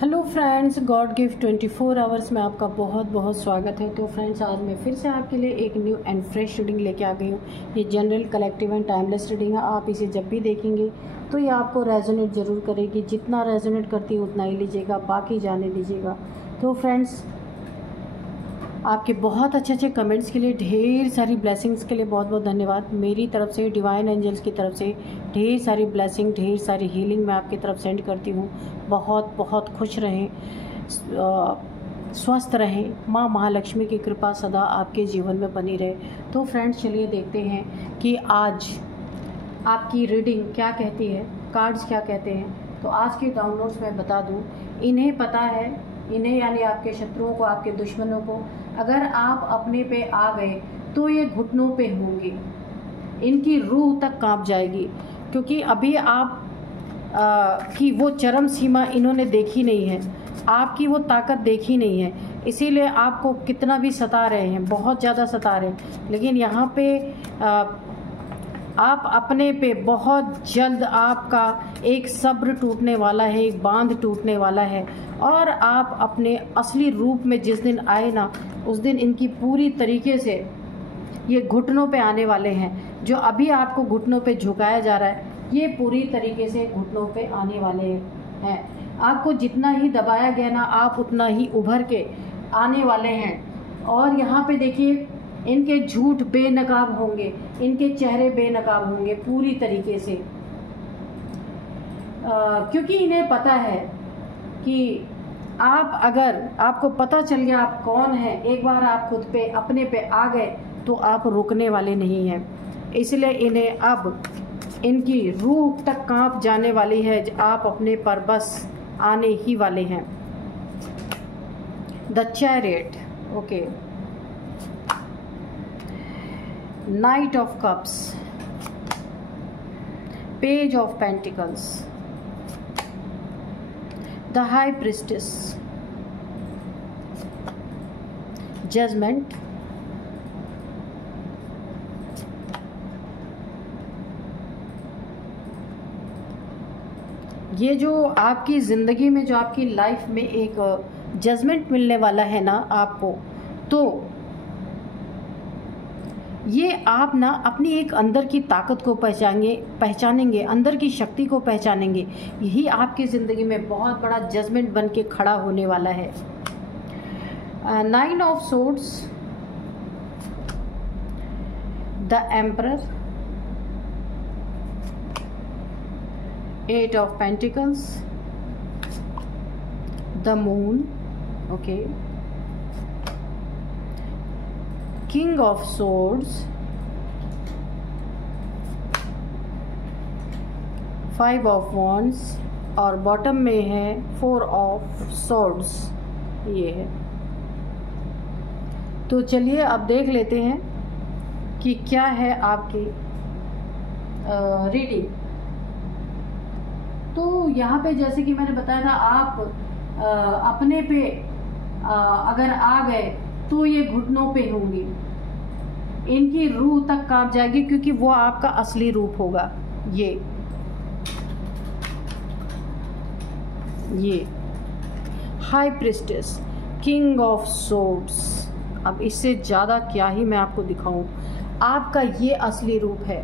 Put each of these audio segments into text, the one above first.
Hello friends, God gift 24 hours में आपका बहुत बहुत स्वागत है। तो फ्रेंड्स, आज मैं फिर से आपके लिए एक न्यू एंड फ्रेश रीडिंग लेके आ गई हूँ। ये general, collective and timeless reading है। आप इसे जब भी देखेंगे तो ये आपको रेजोनेट ज़रूर करेगी। जितना रेजोनेट करती है उतना ही लीजिएगा, बाकी जाने दीजिएगा। तो फ्रेंड्स, आपके बहुत अच्छे अच्छे कमेंट्स के लिए, ढेर सारी ब्लेसिंग्स के लिए बहुत बहुत धन्यवाद। मेरी तरफ से, डिवाइन एंजल्स की तरफ से ढेर सारी ब्लेसिंग, ढेर सारी हीलिंग मैं आपकी तरफ सेंड करती हूँ। बहुत बहुत खुश रहें, स्वस्थ रहें। माँ महालक्ष्मी की कृपा सदा आपके जीवन में बनी रहे। तो फ्रेंड्स, चलिए देखते हैं कि आज आपकी रीडिंग क्या कहती है, कार्ड्स क्या कहते हैं। तो आज के डाउनलोड्स मैं बता दूं, इन्हें पता है, इन्हें यानी आपके शत्रुओं को, आपके दुश्मनों को, अगर आप अपने पे आ गए तो ये घुटनों पे होंगे, इनकी रूह तक कांप जाएगी। क्योंकि अभी आप की वो चरम सीमा इन्होंने देखी नहीं है, आपकी वो ताकत देखी नहीं है, इसीलिए आपको कितना भी सता रहे हैं, बहुत ज़्यादा सता रहे हैं। लेकिन यहाँ पे आप अपने पे बहुत जल्द, आपका एक सब्र टूटने वाला है, एक बांध टूटने वाला है, और आप अपने असली रूप में जिस दिन आए ना, उस दिन इनकी पूरी तरीके से ये घुटनों पे आने वाले हैं। जो अभी आपको घुटनों पे झुकाया जा रहा है, ये पूरी तरीके से घुटनों पे आने वाले हैं। आपको जितना ही दबाया गया ना, आप उतना ही उभर के आने वाले हैं। और यहाँ पे देखिए, इनके झूठ बेनकाब होंगे, इनके चेहरे बेनकाब होंगे पूरी तरीके से, क्योंकि इन्हें पता है कि आप, अगर आपको पता चल गया आप कौन है, एक बार आप खुद पे, अपने पे आ गए तो आप रुकने वाले नहीं हैं। इसलिए इन्हें अब इनकी रूह तक कांप जाने वाली है। आप अपने पर बस आने ही वाले हैं। The chariot, okay, knight of cups, page of pentacles, the high priestess, judgment, ये जो आपकी ज़िंदगी में, जो आपकी लाइफ में एक जजमेंट मिलने वाला है ना आपको, तो ये आप ना अपनी एक अंदर की ताकत को पहचानेंगे, अंदर की शक्ति को पहचानेंगे। यही आपकी ज़िंदगी में बहुत बड़ा जजमेंट बन के खड़ा होने वाला है। 9 of swords, the emperor, 8 of Pentacles, the Moon, okay, King of Swords, 5 of Wands, और बॉटम में है 4 of Swords, ये है। तो चलिए अब देख लेते हैं कि क्या है आपकी रीडिंग। तो यहाँ पे जैसे कि मैंने बताया था, आप अपने पे अगर आ गए तो ये घुटनों पे होंगी, इनकी रूह तक कांप जाएगी, क्योंकि वो आपका असली रूप होगा। ये high priestess, king of swords. अब इससे ज़्यादा क्या ही मैं आपको दिखाऊं। आपका ये असली रूप है।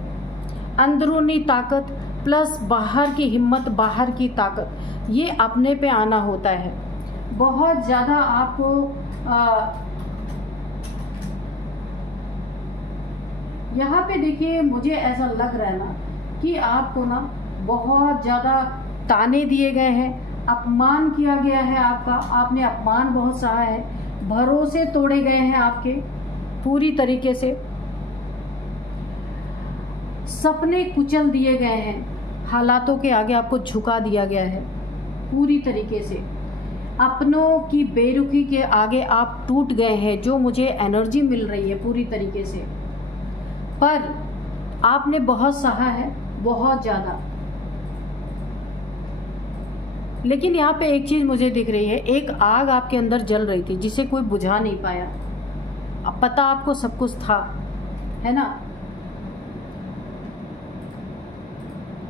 अंदरूनी ताकत प्लस बाहर की हिम्मत, बाहर की ताकत, ये अपने पे आना होता है। बहुत ज़्यादा आपको यहाँ पे देखिए, मुझे ऐसा लग रहा है ना कि आपको ना बहुत ज़्यादा ताने दिए गए हैं, अपमान किया गया है आपका, आपने अपमान बहुत सहा है, भरोसे तोड़े गए हैं आपके पूरी तरीके से, सपने कुचल दिए गए हैं, हालातों के आगे आपको झुका दिया गया है पूरी तरीके से। अपनों की बेरुखी के आगे आप टूट गए हैं, जो मुझे एनर्जी मिल रही है पूरी तरीके से। पर आपने बहुत सहा है, बहुत ज़्यादा। लेकिन यहाँ पे एक चीज़ मुझे दिख रही है, एक आग आपके अंदर जल रही थी जिसे कोई बुझा नहीं पाया। अब पता आपको सब कुछ था, है ना।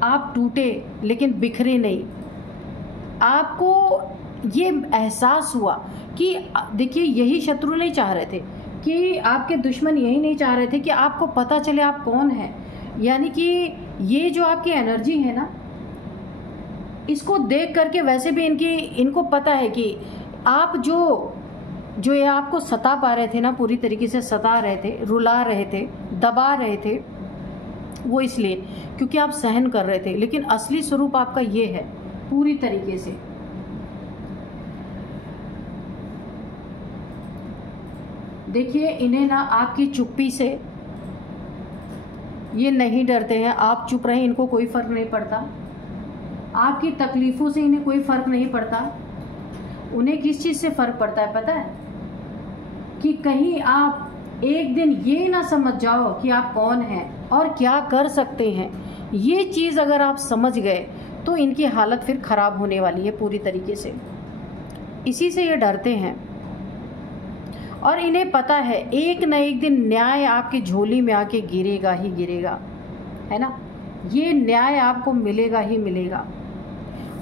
आप टूटे लेकिन बिखरे नहीं। आपको ये एहसास हुआ कि देखिए यही शत्रु नहीं चाह रहे थे, कि आपके दुश्मन यही नहीं चाह रहे थे कि आपको पता चले आप कौन है। यानी कि ये जो आपकी एनर्जी है ना, इसको देख करके वैसे भी इनको पता है कि आप जो ये आपको सता पा रहे थे ना, पूरी तरीके से सता रहे थे, रुला रहे थे, दबा रहे थे, वो इसलिए क्योंकि आप सहन कर रहे थे, लेकिन असली स्वरूप आपका ये है पूरी तरीके से। देखिए इन्हें ना आपकी चुप्पी से ये नहीं डरते हैं, आप चुप रहे इनको कोई फर्क नहीं पड़ता, आपकी तकलीफों से इन्हें कोई फर्क नहीं पड़ता। उन्हें किस चीज से फर्क पड़ता है पता है? कि कहीं आप एक दिन ये ना समझ जाओ कि आप कौन हैं और क्या कर सकते हैं। ये चीज अगर आप समझ गए तो इनकी हालत फिर खराब होने वाली है पूरी तरीके से। इसी से ये डरते हैं और इन्हें पता है एक न एक दिन न्याय आपकी झोली में आके गिरेगा ही गिरेगा, है ना। ये न्याय आपको मिलेगा ही मिलेगा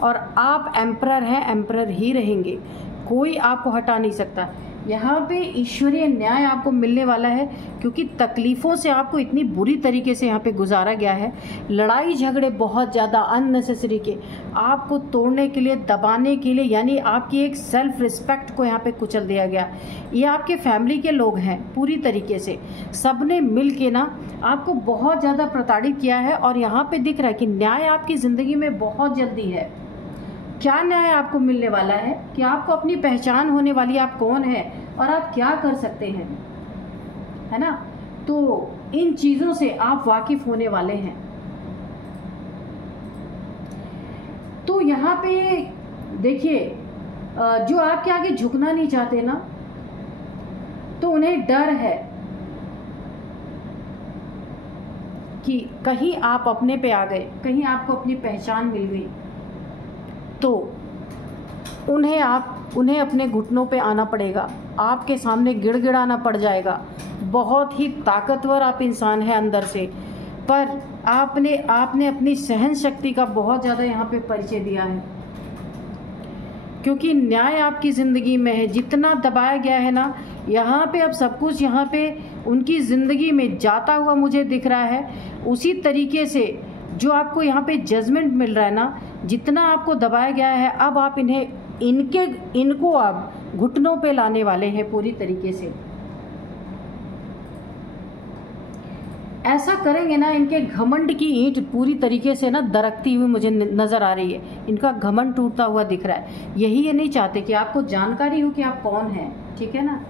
और आप एम्परर हैं, एम्परर ही रहेंगे, कोई आपको हटा नहीं सकता। यहाँ पे ईश्वरीय न्याय आपको मिलने वाला है क्योंकि तकलीफ़ों से आपको इतनी बुरी तरीके से यहाँ पे गुजारा गया है। लड़ाई झगड़े बहुत ज़्यादा अननेसेसरी के आपको तोड़ने के लिए, दबाने के लिए, यानी आपकी एक सेल्फ रिस्पेक्ट को यहाँ पे कुचल दिया गया। ये आपके फैमिली के लोग हैं पूरी तरीके से, सबने मिल के ना आपको बहुत ज़्यादा प्रताड़ित किया है और यहाँ पे दिख रहा है कि न्याय आपकी ज़िंदगी में बहुत जल्दी है। क्या न्याय आपको मिलने वाला है कि आपको अपनी पहचान होने वाली, आप कौन है और आप क्या कर सकते हैं, है ना। तो इन चीजों से आप वाकिफ होने वाले हैं। तो यहाँ पे देखिए जो आपके आगे झुकना नहीं चाहते ना, तो उन्हें डर है कि कहीं आप अपने पे आ गए, कहीं आपको अपनी पहचान मिल गई तो उन्हें अपने घुटनों पे आना पड़ेगा, आपके सामने गिड़गिड़ाना पड़ जाएगा। बहुत ही ताकतवर आप इंसान हैं अंदर से, पर आपने अपनी सहन शक्ति का बहुत ज़्यादा यहाँ पे परिचय दिया है क्योंकि न्याय आपकी ज़िंदगी में है। जितना दबाया गया है ना, यहाँ पे अब सब कुछ यहाँ पे उनकी ज़िंदगी में जाता हुआ मुझे दिख रहा है। उसी तरीके से जो आपको यहाँ पे जजमेंट मिल रहा है ना, जितना आपको दबाया गया है, अब आप इनको आप घुटनों पे लाने वाले हैं पूरी तरीके से। ऐसा करेंगे ना, इनके घमंड की ईंट पूरी तरीके से ना दरकती हुई मुझे नजर आ रही है। इनका घमंड टूटता हुआ दिख रहा है। यही ये नहीं चाहते कि आपको जानकारी हो कि आप कौन हैं, ठीक है ना।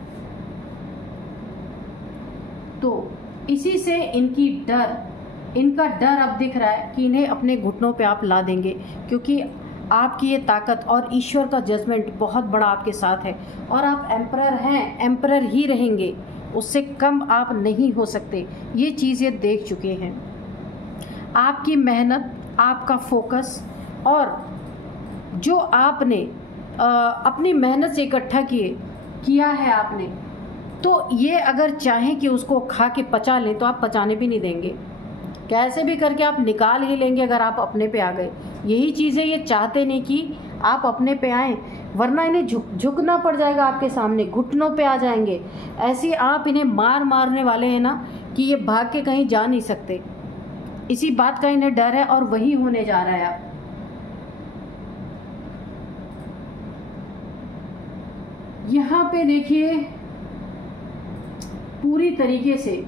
तो इसी से इनका डर अब दिख रहा है कि इन्हें अपने घुटनों पे आप ला देंगे क्योंकि आपकी ये ताकत और ईश्वर का जजमेंट बहुत बड़ा आपके साथ है और आप एम्परर हैं, एम्परर ही रहेंगे, उससे कम आप नहीं हो सकते। ये चीज़ें देख चुके हैं। आपकी मेहनत, आपका फोकस और जो आपने अपनी मेहनत से इकट्ठा किया है आपने, तो ये अगर चाहें कि उसको खा के पचा लें तो आप पचाने भी नहीं देंगे। कैसे भी करके आप निकाल ही लेंगे अगर आप अपने पे आ गए। यही चीज़ें ये चाहते नहीं कि आप अपने पे आएँ, वरना इन्हें झुकना पड़ जाएगा आपके सामने, घुटनों पे आ जाएंगे। ऐसे आप इन्हें मारने वाले हैं ना कि ये भाग के कहीं जा नहीं सकते। इसी बात का इन्हें डर है और वही होने जा रहा है अब। यहाँ पे देखिए पूरी तरीके से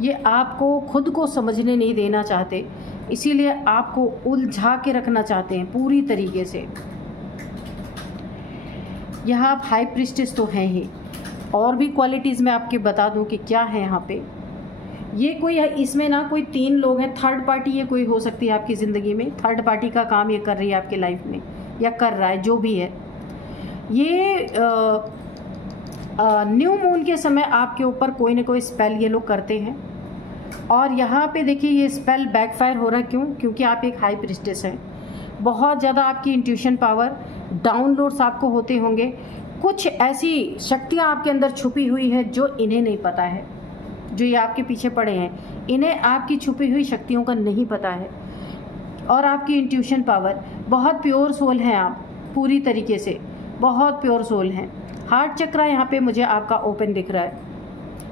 ये आपको खुद को समझने नहीं देना चाहते, इसीलिए आपको उलझा के रखना चाहते हैं पूरी तरीके से। यहाँ आप हाई प्रीस्टेस तो हैं ही, और भी क्वालिटीज़ मैं आपके बता दूं कि क्या है यहाँ पे। ये कोई है, इसमें ना कोई 3 लोग हैं, थर्ड पार्टी ये कोई हो सकती है आपकी ज़िंदगी में। थर्ड पार्टी का काम ये कर रही है आपकी लाइफ में या कर रहा है, जो भी है। ये न्यू मून के समय आपके ऊपर कोई ना कोई स्पेल ये लोग करते हैं और यहाँ पे देखिए ये स्पेल बैकफायर हो रहा है। क्यों? क्योंकि आप एक हाई प्रीस्टेस हैं। बहुत ज़्यादा आपकी इंट्यूशन पावर, डाउनलोड्स आपको होते होंगे। कुछ ऐसी शक्तियाँ आपके अंदर छुपी हुई है जो इन्हें नहीं पता है, जो ये आपके पीछे पड़े हैं, इन्हें आपकी छुपी हुई शक्तियों का नहीं पता है। और आपकी इंट्यूशन पावर, बहुत प्योर सोल हैं आप, पूरी तरीके से, बहुत प्योर सोल हैं। हार्ट चक्रा यहाँ पे मुझे आपका ओपन दिख रहा है,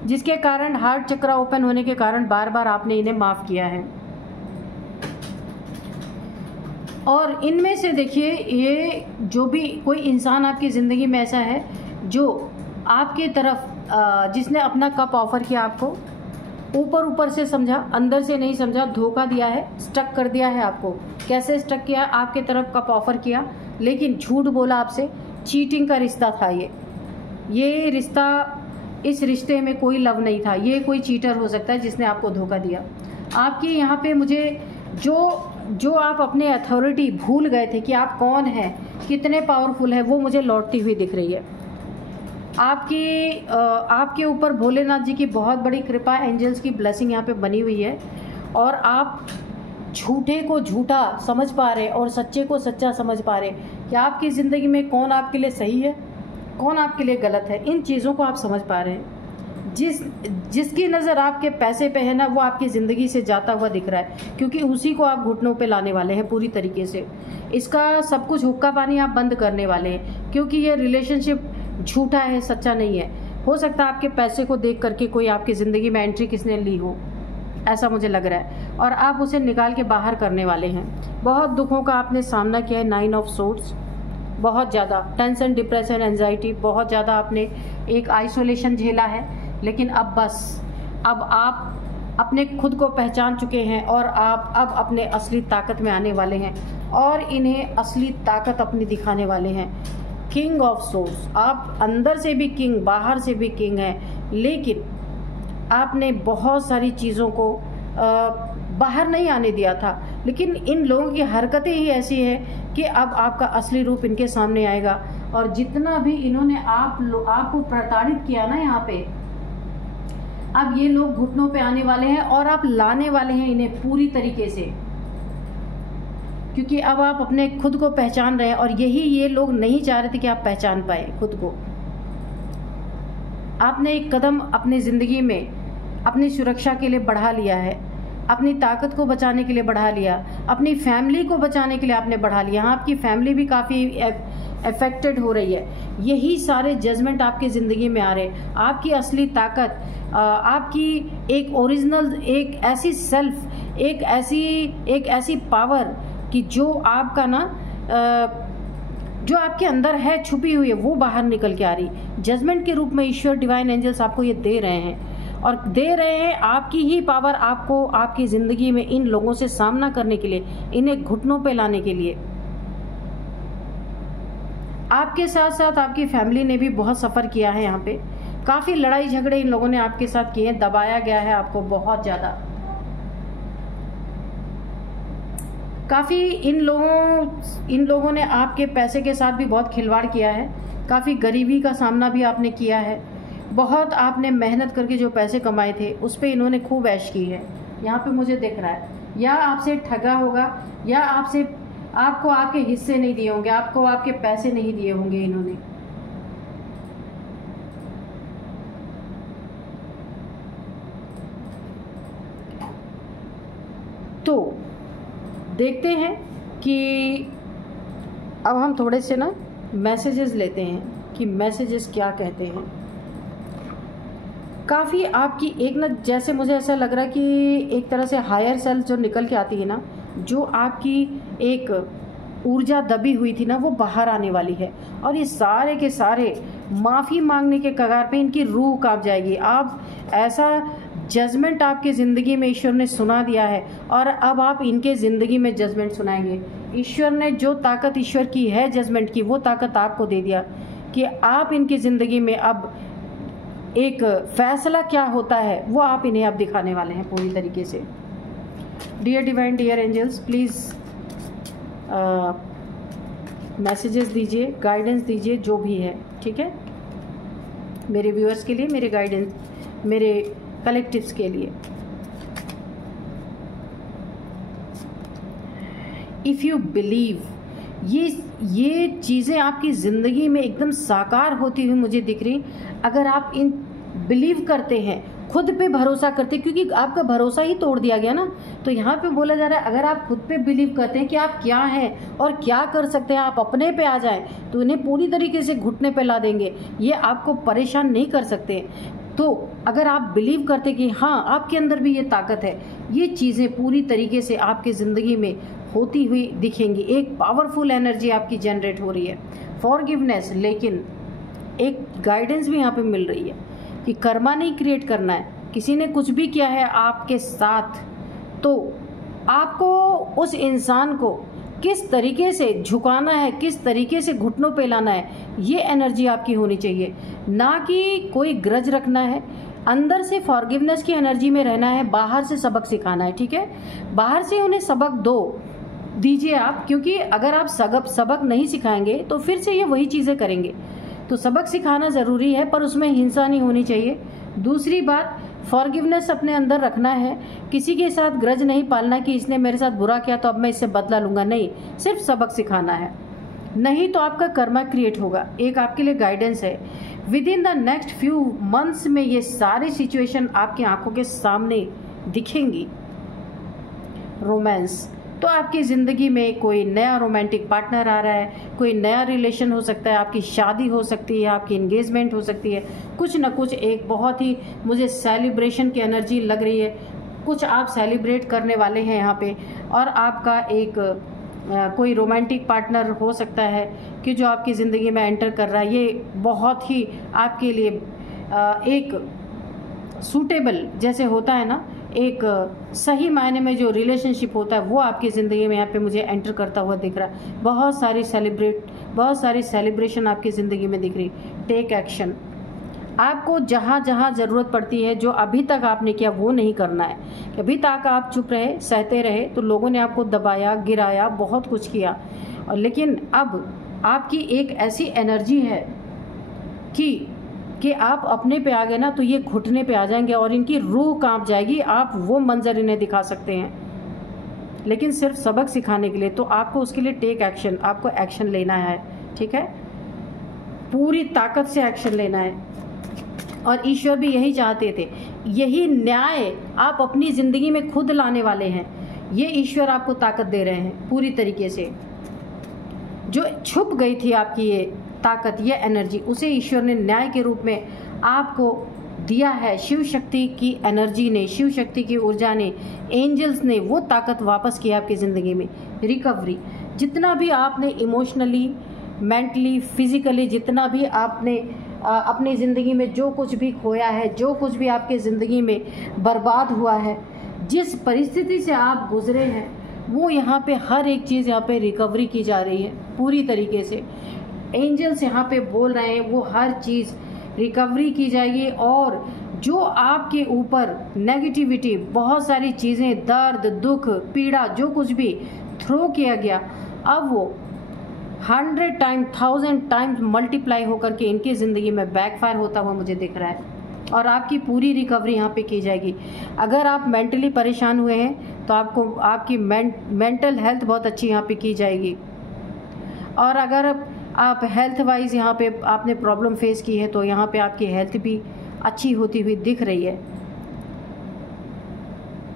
जिसके कारण हार्ट चक्रा ओपन होने के कारण बार बार आपने इन्हें माफ़ किया है। और इनमें से देखिए, ये जो भी कोई इंसान आपकी ज़िंदगी में ऐसा है जो आपकी तरफ जिसने अपना कप ऑफर किया आपको, ऊपर ऊपर से समझा, अंदर से नहीं समझा, धोखा दिया है, स्टक कर दिया है आपको। कैसे स्टक किया? आपके तरफ कप ऑफर किया लेकिन झूठ बोला आपसे, चीटिंग का रिश्ता था ये रिश्ता, इस रिश्ते में कोई लव नहीं था, ये कोई चीटर हो सकता है जिसने आपको धोखा दिया। आपकी यहाँ पे मुझे जो आप अपने अथॉरिटी भूल गए थे कि आप कौन हैं, कितने पावरफुल है, वो मुझे लौटती हुई दिख रही है। आपके ऊपर भोलेनाथ जी की बहुत बड़ी कृपा, एंजल्स की ब्लेसिंग यहाँ पे बनी हुई है, और आप झूठे को झूठा समझ पा रहे और सच्चे को सच्चा समझ पा रहे कि आपकी ज़िंदगी में कौन आपके लिए सही है, कौन आपके लिए गलत है। इन चीज़ों को आप समझ पा रहे हैं। जिसकी नज़र आपके पैसे पे है ना, वो आपकी ज़िंदगी से जाता हुआ दिख रहा है, क्योंकि उसी को आप घुटनों पे लाने वाले हैं पूरी तरीके से। इसका सब कुछ हुक्का पानी आप बंद करने वाले हैं, क्योंकि ये रिलेशनशिप झूठा है, सच्चा नहीं है। हो सकता है आपके पैसे को देख करके कोई आपकी ज़िंदगी में एंट्री किसने ली हो, ऐसा मुझे लग रहा है, और आप उसे निकाल के बाहर करने वाले हैं। बहुत दुखों का आपने सामना किया है, 9 ऑफ सोर्ड्स, बहुत ज़्यादा टेंशन, डिप्रेशन, एंजाइटी, बहुत ज़्यादा आपने एक आइसोलेशन झेला है। लेकिन अब बस, अब आप अपने खुद को पहचान चुके हैं और आप अब अपने असली ताकत में आने वाले हैं और इन्हें असली ताकत अपनी दिखाने वाले हैं। किंग ऑफ सोर्ड्स, आप अंदर से भी किंग, बाहर से भी किंग हैं, लेकिन आपने बहुत सारी चीज़ों को बाहर नहीं आने दिया था। लेकिन इन लोगों की हरकतें ही ऐसी हैं कि अब आपका असली रूप इनके सामने आएगा, और जितना भी इन्होंने आपको प्रताड़ित किया ना यहाँ पे, अब ये लोग घुटनों पे आने वाले हैं और आप लाने वाले हैं इन्हें पूरी तरीके से, क्योंकि अब आप अपने खुद को पहचान रहे हैं, और यही ये लोग नहीं चाह रहे थे कि आप पहचान पाए खुद को। आपने एक कदम अपनी ज़िंदगी में अपनी सुरक्षा के लिए बढ़ा लिया है, अपनी ताकत को बचाने के लिए बढ़ा लिया, अपनी फैमिली को बचाने के लिए आपने बढ़ा लिया। हाँ, आपकी फैमिली भी काफ़ी अफेक्टेड हो रही है। यही सारे जजमेंट आपकी ज़िंदगी में आ रहे हैं। आपकी असली ताकत, आपकी एक ओरिजिनल, एक ऐसी सेल्फ, एक ऐसी पावर कि जो आपका ना, जो आपके अंदर है, छुपी हुई है, वो बाहर निकल के आ रही। जजमेंट के रूप में ईश्वर, डिवाइन एंजल्स आपको ये दे रहे हैं, और दे रहे हैं आपकी ही पावर आपको आपकी ज़िंदगी में इन लोगों से सामना करने के लिए, इन्हें घुटनों पे लाने के लिए। आपके साथ साथ आपकी फैमिली ने भी बहुत सफ़र किया है। यहाँ पे काफ़ी लड़ाई झगड़े इन लोगों ने आपके साथ किए हैं, दबाया गया है आपको बहुत ज़्यादा। काफ़ी इन लोगों ने आपके पैसे के साथ भी बहुत खिलवाड़ किया है। काफ़ी गरीबी का सामना भी आपने किया है। बहुत आपने मेहनत करके जो पैसे कमाए थे उस पर इन्होंने खूब ऐश की है, यहाँ पे मुझे दिख रहा है। या आपसे ठगा होगा, या आपको आपके हिस्से नहीं दिए होंगे, आपको आपके पैसे नहीं दिए होंगे इन्होंने। तो देखते हैं कि अब हम थोड़े से ना मैसेजेस लेते हैं कि मैसेजेस क्या कहते हैं। काफ़ी आपकी एक ना, जैसे मुझे ऐसा लग रहा है कि एक तरह से हायर सेल्फ जो निकल के आती है ना, जो आपकी एक ऊर्जा दबी हुई थी ना, वो बाहर आने वाली है, और ये सारे के सारे माफ़ी मांगने के कगार पे इनकी रूह कांप जाएगी। आप ऐसा जजमेंट आपकी ज़िंदगी में ईश्वर ने सुना दिया है, और अब आप इनके ज़िंदगी में जजमेंट सुनाएंगे। ईश्वर ने जो ताकत ईश्वर की है जजमेंट की, वो ताकत आपको दे दिया कि आप इनकी ज़िंदगी में अब एक फैसला क्या होता है वो आप इन्हें अब दिखाने वाले हैं पूरी तरीके से। Dear divine, dear angels, please messages दीजिए, गाइडेंस दीजिए, जो भी है, ठीक है, मेरे व्यूअर्स के लिए, मेरे गाइडेंस, मेरे कलेक्टिव्स के लिए। इफ़ यू बिलीव, ये चीज़ें आपकी ज़िंदगी में एकदम साकार होती हुई मुझे दिख रही। अगर आप इन बिलीव करते हैं खुद पे भरोसा करते, क्योंकि आपका भरोसा ही तोड़ दिया गया ना। तो यहाँ पे बोला जा रहा है अगर आप खुद पे बिलीव करते हैं कि आप क्या हैं और क्या कर सकते हैं, आप अपने पे आ जाएं तो इन्हें पूरी तरीके से घुटने पे ला देंगे, ये आपको परेशान नहीं कर सकते। तो अगर आप बिलीव करते कि हाँ आपके अंदर भी ये ताकत है, ये चीज़ें पूरी तरीके से आपकी ज़िंदगी में होती हुई दिखेंगी। एक पावरफुल एनर्जी आपकी जनरेट हो रही है, फॉरगिवनेस, लेकिन एक गाइडेंस भी यहाँ पे मिल रही है कि कर्मा नहीं क्रिएट करना है। किसी ने कुछ भी किया है आपके साथ तो आपको उस इंसान को किस तरीके से झुकाना है, किस तरीके से घुटनों पे लाना है, ये एनर्जी आपकी होनी चाहिए, ना कि कोई ग्रज रखना है। अंदर से फॉरगिवनेस की एनर्जी में रहना है, बाहर से सबक सिखाना है, ठीक है। बाहर से उन्हें सबक दीजिए आप, क्योंकि अगर आप सबक नहीं सिखाएंगे तो फिर से ये वही चीज़ें करेंगे। तो सबक सिखाना ज़रूरी है, पर उसमें हिंसा नहीं होनी चाहिए। दूसरी बात, फॉरगिवनेस अपने अंदर रखना है, किसी के साथ ग्रज नहीं पालना कि इसने मेरे साथ बुरा किया तो अब मैं इससे बदला लूँगा, नहीं, सिर्फ सबक सिखाना है, नहीं तो आपका कर्मा क्रिएट होगा। एक आपके लिए गाइडेंस है, with in the next few months में ये सारी सिचुएशन आपकी आंखों के सामने दिखेंगी। रोमांस, तो आपकी ज़िंदगी में कोई नया रोमांटिक पार्टनर आ रहा है, कोई नया रिलेशन हो सकता है, आपकी शादी हो सकती है, आपकी एंगेजमेंट हो सकती है, कुछ ना कुछ एक बहुत ही मुझे सेलिब्रेशन की एनर्जी लग रही है, कुछ आप सेलिब्रेट करने वाले हैं यहाँ पे। और आपका एक कोई रोमांटिक पार्टनर हो सकता है कि जो आपकी ज़िंदगी में एंटर कर रहा है, ये बहुत ही आपके लिए एक सूटेबल जैसे होता है ना, एक सही मायने में जो रिलेशनशिप होता है वो आपकी ज़िंदगी में यहाँ पे मुझे एंटर करता हुआ दिख रहा है। बहुत सारी सेलिब्रेशन आपकी ज़िंदगी में दिख रही। टेक एक्शन, आपको जहाँ जहाँ ज़रूरत पड़ती है, जो अभी तक आपने किया वो नहीं करना है। अभी तक आप चुप रहे, सहते रहे तो लोगों ने आपको दबाया, गिराया, बहुत कुछ किया, और लेकिन अब आपकी एक ऐसी एनर्जी है कि आप अपने पे आ गए ना तो ये घुटने पे आ जाएंगे और इनकी रूह कांप जाएगी। आप वो मंजर इन्हें दिखा सकते हैं, लेकिन सिर्फ सबक सिखाने के लिए। तो आपको उसके लिए टेक एक्शन, आपको एक्शन लेना है, ठीक है, पूरी ताकत से एक्शन लेना है। और ईश्वर भी यही चाहते थे, यही न्याय आप अपनी ज़िंदगी में खुद लाने वाले हैं। ये ईश्वर आपको ताकत दे रहे हैं पूरी तरीके से। जो छुप गई थी आपकी ये ताकत, ये एनर्जी, उसे ईश्वर ने न्याय के रूप में आपको दिया है। शिव शक्ति की एनर्जी ने, शिव शक्ति की ऊर्जा ने, एंजल्स ने वो ताकत वापस की आपकी ज़िंदगी में। रिकवरी, जितना भी आपने इमोशनली, मेंटली, फिजिकली, जितना भी आपने अपनी ज़िंदगी में जो कुछ भी खोया है, जो कुछ भी आपकी ज़िंदगी में बर्बाद हुआ है, जिस परिस्थिति से आप गुजरे हैं, वो यहाँ पे हर एक चीज़ यहाँ पे रिकवरी की जा रही है पूरी तरीके से। एंजल्स यहाँ पे बोल रहे हैं वो हर चीज़ रिकवरी की जाएगी। और जो आपके ऊपर नेगेटिविटी, बहुत सारी चीज़ें, दर्द, दुख, पीड़ा, जो कुछ भी थ्रो किया गया, अब वो 100 टाइम 1000 टाइम्स मल्टीप्लाई होकर के इनकी ज़िंदगी में बैकफायर होता हुआ मुझे दिख रहा है। और आपकी पूरी रिकवरी यहाँ पे की जाएगी। अगर आप मेंटली परेशान हुए हैं तो आपको आपकी मेंटल हेल्थ बहुत अच्छी यहाँ पे की जाएगी। और अगर आप हेल्थ वाइज यहाँ पे आपने प्रॉब्लम फेस की है तो यहाँ पे आपकी हेल्थ भी अच्छी होती हुई दिख रही है।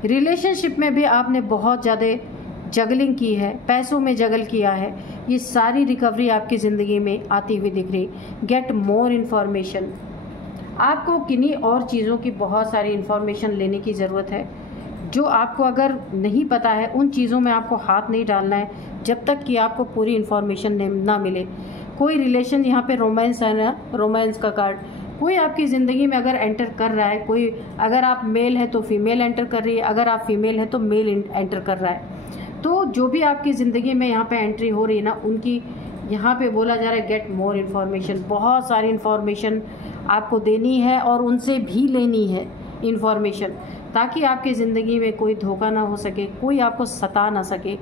रिलेशनशिप में भी आपने बहुत ज़्यादा जगलिंग की है, पैसों में जगल किया है, ये सारी रिकवरी आपकी ज़िंदगी में आती हुई दिख रही। गेट मोर इन्फॉर्मेशन, आपको किन्हीं और चीज़ों की बहुत सारी इन्फॉर्मेशन लेने की ज़रूरत है। जो आपको अगर नहीं पता है उन चीज़ों में आपको हाथ नहीं डालना है जब तक कि आपको पूरी इन्फॉर्मेशन ना मिले। कोई रिलेशन, यहाँ पे रोमांस है ना, रोमांस का कार्ड, कोई आपकी ज़िंदगी में अगर एंटर कर रहा है, कोई, अगर आप मेल है तो फीमेल एंटर कर रही है, अगर आप फीमेल है तो मेल एंटर कर रहा है। तो जो भी आपकी ज़िंदगी में यहाँ पे एंट्री हो रही है ना, उनकी यहाँ पे बोला जा रहा है गेट मोर इन्फॉर्मेशन। बहुत सारी इन्फॉर्मेशन आपको देनी है और उनसे भी लेनी है इन्फॉर्मेशन, ताकि आपकी ज़िंदगी में कोई धोखा ना हो सके, कोई आपको सता ना सके।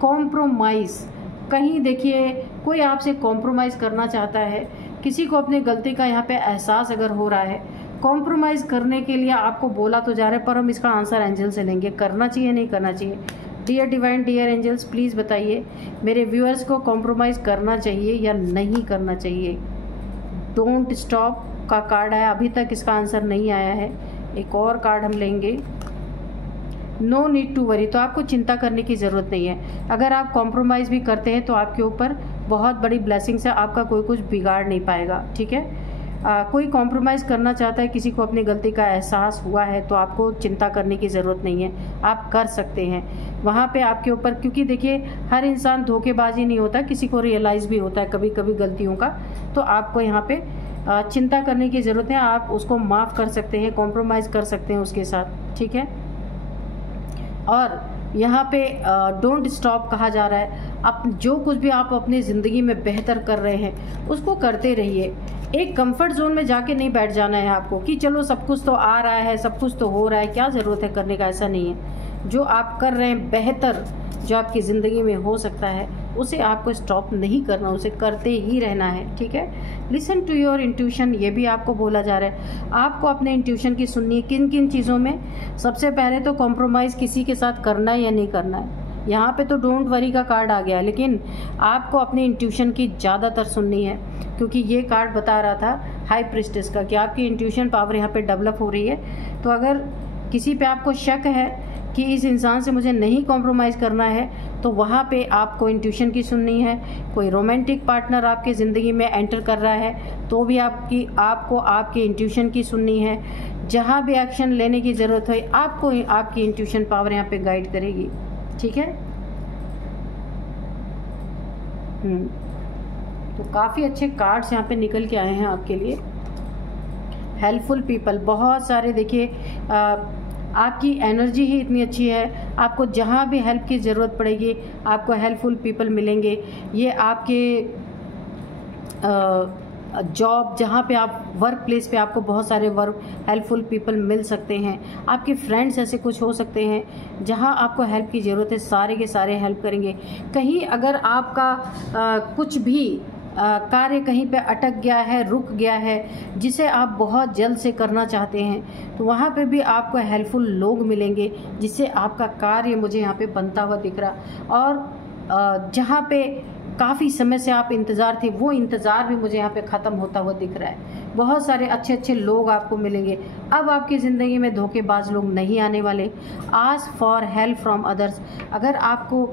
कॉम्प्रोमाइज़, कहीं देखिए कोई आपसे कॉम्प्रोमाइज़ करना चाहता है, किसी को अपनी गलती का यहाँ पे एहसास अगर हो रहा है, कॉम्प्रोमाइज़ करने के लिए आपको बोला तो जा रहा है, पर हम इसका आंसर एंजल से लेंगे, करना चाहिए नहीं करना चाहिए। Dear divine, dear angels, please बताइए मेरे व्यूअर्स को कॉम्प्रोमाइज़ करना चाहिए या नहीं करना चाहिए। डोंट स्टॉप का कार्ड आया, अभी तक इसका आंसर नहीं आया है। एक और कार्ड हम लेंगे, नो नीड टू वरी। तो आपको चिंता करने की ज़रूरत नहीं है। अगर आप कॉम्प्रोमाइज़ भी करते हैं तो आपके ऊपर बहुत बड़ी ब्लेसिंग्स है, आपका कोई कुछ बिगाड़ नहीं पाएगा, ठीक है। कोई कॉम्प्रोमाइज़ करना चाहता है, किसी को अपनी गलती का एहसास हुआ है, तो आपको चिंता करने की ज़रूरत नहीं है, आप कर सकते हैं वहाँ पे आपके ऊपर। क्योंकि देखिए हर इंसान धोखेबाजी नहीं होता, किसी को रियलाइज़ भी होता है कभी कभी गलतियों का। तो आपको यहाँ पे चिंता करने की ज़रूरत है, आप उसको माफ़ कर सकते हैं, कॉम्प्रोमाइज़ कर सकते हैं उसके साथ, ठीक है। और यहाँ पे डोंट स्टॉप कहा जा रहा है। आप जो कुछ भी आप अपनी ज़िंदगी में बेहतर कर रहे हैं उसको करते रहिए। एक कंफर्ट जोन में जाके नहीं बैठ जाना है आपको कि चलो सब कुछ तो आ रहा है, सब कुछ तो हो रहा है, क्या ज़रूरत है करने का। ऐसा नहीं है। जो आप कर रहे हैं बेहतर, जो आपकी ज़िंदगी में हो सकता है, उसे आपको स्टॉप नहीं करना, उसे करते ही रहना है, ठीक है। लिसन टू योर इंट्यूशन, ये भी आपको बोला जा रहा है। आपको अपने इंट्यूशन की सुननी है। किन किन चीज़ों में? सबसे पहले तो कॉम्प्रोमाइज़ किसी के साथ करना है या नहीं करना है। यहाँ पे तो डोंट वरी का कार्ड आ गया है, लेकिन आपको अपनी इंट्यूशन की ज़्यादातर सुननी है, क्योंकि ये कार्ड बता रहा था हाई प्रिस्टेस का कि आपकी इंट्यूशन पावर यहाँ पे डेवलप हो रही है। तो अगर किसी पे आपको शक है कि इस इंसान से मुझे नहीं कॉम्प्रोमाइज़ करना है, तो वहाँ पे आपको इंट्यूशन की सुननी है। कोई रोमांटिक पार्टनर आपकी ज़िंदगी में एंटर कर रहा है तो भी आपको आपकी इंट्यूशन की सुननी है। जहाँ भी एक्शन लेने की ज़रूरत हो, आपको आपकी इंट्यूशन पावर यहाँ पे गाइड करेगी, ठीक है। तो काफ़ी अच्छे कार्ड्स यहाँ पे निकल के आए हैं आपके लिए। हेल्पफुल पीपल, बहुत सारे, देखिए आपकी एनर्जी ही इतनी अच्छी है, आपको जहाँ भी हेल्प की ज़रूरत पड़ेगी आपको हेल्पफुल पीपल मिलेंगे। ये आपके जॉब, जहाँ पे आप वर्क प्लेस पे आपको बहुत सारे हेल्पफुल पीपल मिल सकते हैं। आपके फ्रेंड्स ऐसे कुछ हो सकते हैं जहाँ आपको हेल्प की ज़रूरत है, सारे के सारे हेल्प करेंगे। कहीं अगर आपका कुछ भी कार्य कहीं पे अटक गया है, रुक गया है, जिसे आप बहुत जल्द से करना चाहते हैं, तो वहाँ पे भी आपको हेल्पफुल लोग मिलेंगे जिससे आपका कार्य मुझे यहाँ पे बनता हुआ दिख रहा। और जहाँ पे काफ़ी समय से आप इंतज़ार थे, वो इंतज़ार भी मुझे यहाँ पे ख़त्म होता हुआ दिख रहा है। बहुत सारे अच्छे अच्छे लोग आपको मिलेंगे। अब आपकी ज़िंदगी में धोखेबाज लोग नहीं आने वाले। Ask for help from others, अगर आपको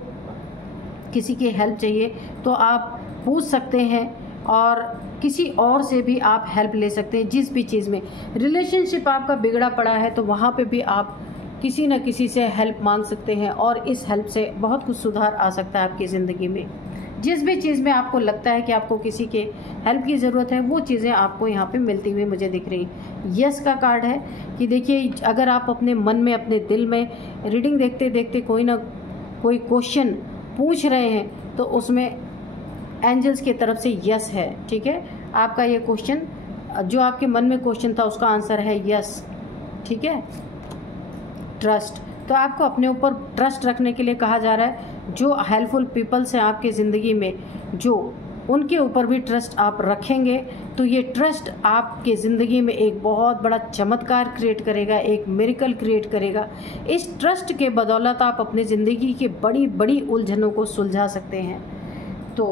किसी की हेल्प चाहिए तो आप पूछ सकते हैं और किसी और से भी आप हेल्प ले सकते हैं। जिस भी चीज़ में रिलेशनशिप आपका बिगड़ा पड़ा है तो वहाँ पे भी आप किसी न किसी से हेल्प मांग सकते हैं और इस हेल्प से बहुत कुछ सुधार आ सकता है आपकी ज़िंदगी में। जिस भी चीज़ में आपको लगता है कि आपको किसी के हेल्प की ज़रूरत है, वो चीज़ें आपको यहाँ पे मिलती हुई मुझे दिख रही हैं। यस का कार्ड है कि देखिए अगर आप अपने मन में, अपने दिल में रीडिंग देखते देखते कोई ना कोई क्वेश्चन पूछ रहे हैं तो उसमें एंजल्स की तरफ से यस है, ठीक है। आपका ये क्वेश्चन, जो आपके मन में क्वेश्चन था, उसका आंसर है यस, ठीक है। ट्रस्ट, तो आपको अपने ऊपर ट्रस्ट रखने के लिए कहा जा रहा है। जो हेल्पफुल पीपल्स हैं आपकी ज़िंदगी में, जो उनके ऊपर भी ट्रस्ट आप रखेंगे तो ये ट्रस्ट आपके ज़िंदगी में एक बहुत बड़ा चमत्कार क्रिएट करेगा, एक मिरेकल क्रिएट करेगा। इस ट्रस्ट के बदौलत आप अपनी ज़िंदगी की बड़ी बड़ी उलझनों को सुलझा सकते हैं। तो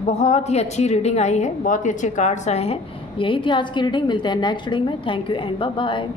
बहुत ही अच्छी रीडिंग आई है, बहुत ही अच्छे कार्ड्स आए हैं। यही थी आज की रीडिंग। मिलते हैं नेक्स्ट रीडिंग में। Thank you and bye bye.